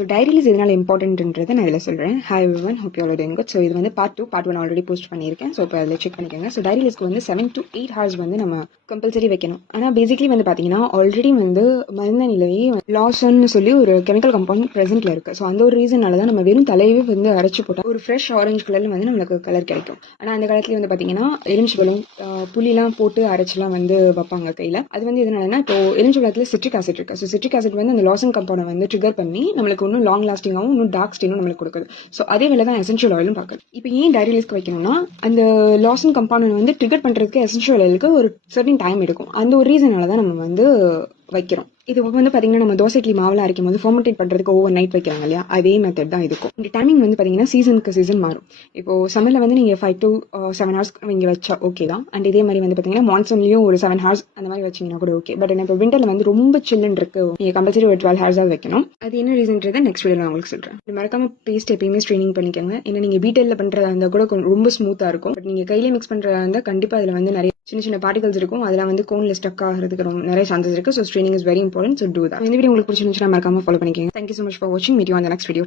So டைரிலிஸ் எதனால இம்பார்ட்டன்ட்ன்றதை நான் இதில் சொல்கிறேன். Hi everyone, hope you all doing good. So இது வந்து பார்ட் 1 ஆல்ரெடி போஸ்ட் பண்ணியிருக்கேன். ஸோ இப்போ அதில் செக் பண்ணிக்கோங்க. ஸோ டைரிலிஸ்க்கு வந்து 7 to 8 hours வந்து நம்ம கம்பல்சரி வைக்கணும். ஆனால் பேசிக்லி வந்து பார்த்தீங்கன்னா ஆல்ரெடி வந்து மருந்த நிலையே லாசன்னு சொல்லி ஒரு கெமிக்கல் கம்பவுண்ட் ப்ரெசென்ட்ல இருக்குது. ஸோ அந்த ஒரு ரீசனால தான் நம்ம வெறும் தலையவே வந்து அரைச்சி போட்டால் ஒரு ஃப்ரெஷ் ஆரஞ்சு கலரில் வந்து நம்மளுக்கு கலர் கிடைக்கும். ஆனால் அந்த காலத்துல வந்து பார்த்தீங்கன்னா எலுமிச்சம்பழம் புளிலாம் போட்டு அரைச்சிலாம் வந்து வைப்பாங்க கையில். அது வந்து எதனாலனா இப்போ எலுமிச்சம்பழத்தில் சிட்ரிக் ஆசிட் இருக்குது. ஸோ சிட்ரிக் ஆசிட் வந்து அந்த லாசன் கம்பவுண்டை வந்து ட்ரிகர் பண்ணி நம்மளுக்கு இன்னும் லாங் லாஸ்டிங்காகவும் இன்னும் டார்க் ஸ்டேனும் நம்மளுக்கு கொடுக்குது. ஸோ அதே வேலை தான் எசென்ஷியல் ஆயிலும் பார்க்குது. இப்போ ஏன் டைரிலிஸ்க்கு வைக்கணும்னா அந்த லாசன் கம்பவுண்ட் வந்து ட்ரிகர் பண்ணுறதுக்கு எசென்ஷியல் ஆயிலுக்கு ஒரு சர்டன் டைம் எடுக்கும். அந்த ஒரு ரீசனால தான் நம்ம வந்து வைக்கிறோம். இது வந்து பார்த்தீங்கன்னா நம்ம தோசை இட்லி மாவில் அரைக்கும் போது ஃபர்மெண்டேட் பண்ணுறதுக்கு ஓவர் நைட் வைக்கிறாங்க இல்லையா, அதே மெத்தட் தான் இருக்கும். இந்த டைமிங் வந்து பார்த்தீங்கன்னா சீசனுக்கு சீசன் மாறும். இப்போ சம்மரில் வந்து நீங்கள் 5 to 7 hours நீங்கள் வச்சா ஓகே தான். அண்ட் இதே மாதிரி வந்து பார்த்தீங்கன்னா மான்சூன்லேயும் ஒரு 7 hours அந்த மாதிரி வச்சிங்கன்னா கூட ஓகே. பட் இப்போ விண்டரில் வந்து ரொம்ப சில்லுன்னு இருக்கு, நீங்கள் கம்பல்சரி ஒரு 12 hours வைக்கணும். அது என்ன ரீசன்றதை நெக்ஸ்ட் வீடியோ நான் உங்களுக்கு சொல்கிறேன். இது மறக்காம பேஸ்ட் எப்பயுமே ஸ்ட்ரெயினிங் பண்ணிக்கோங்க. ஏன்னா நீங்கள் பீட்டரில் பண்ணுறதா இருந்தால் கூட ரொம்ப ஸ்மூத்தாக இருக்கும். பட் நீங்கள் கையிலே மிக்ஸ் பண்ணுறதா இருந்தால் கண்டிப்பாக அதில் வந்து நிறைய சின்ன சின்ன பார்ட்டிகல்ஸ் இருக்கும். அதெல்லாம் வந்து கோன்ல ஸ்டக் ஆகிறதுக்கு நிறைய சான்சஸ் இருக்கு. So straining is very important. So do that. இந்த வீடியோ உங்களுக்கு பிடிச்சிருந்துச்சுன்னா மறக்காம ஃபாலோ பண்ணிக்கோங்க. தேங்க்யூ ஸோ மச் ஃபார் வாட்சிங். Meet you on the next video.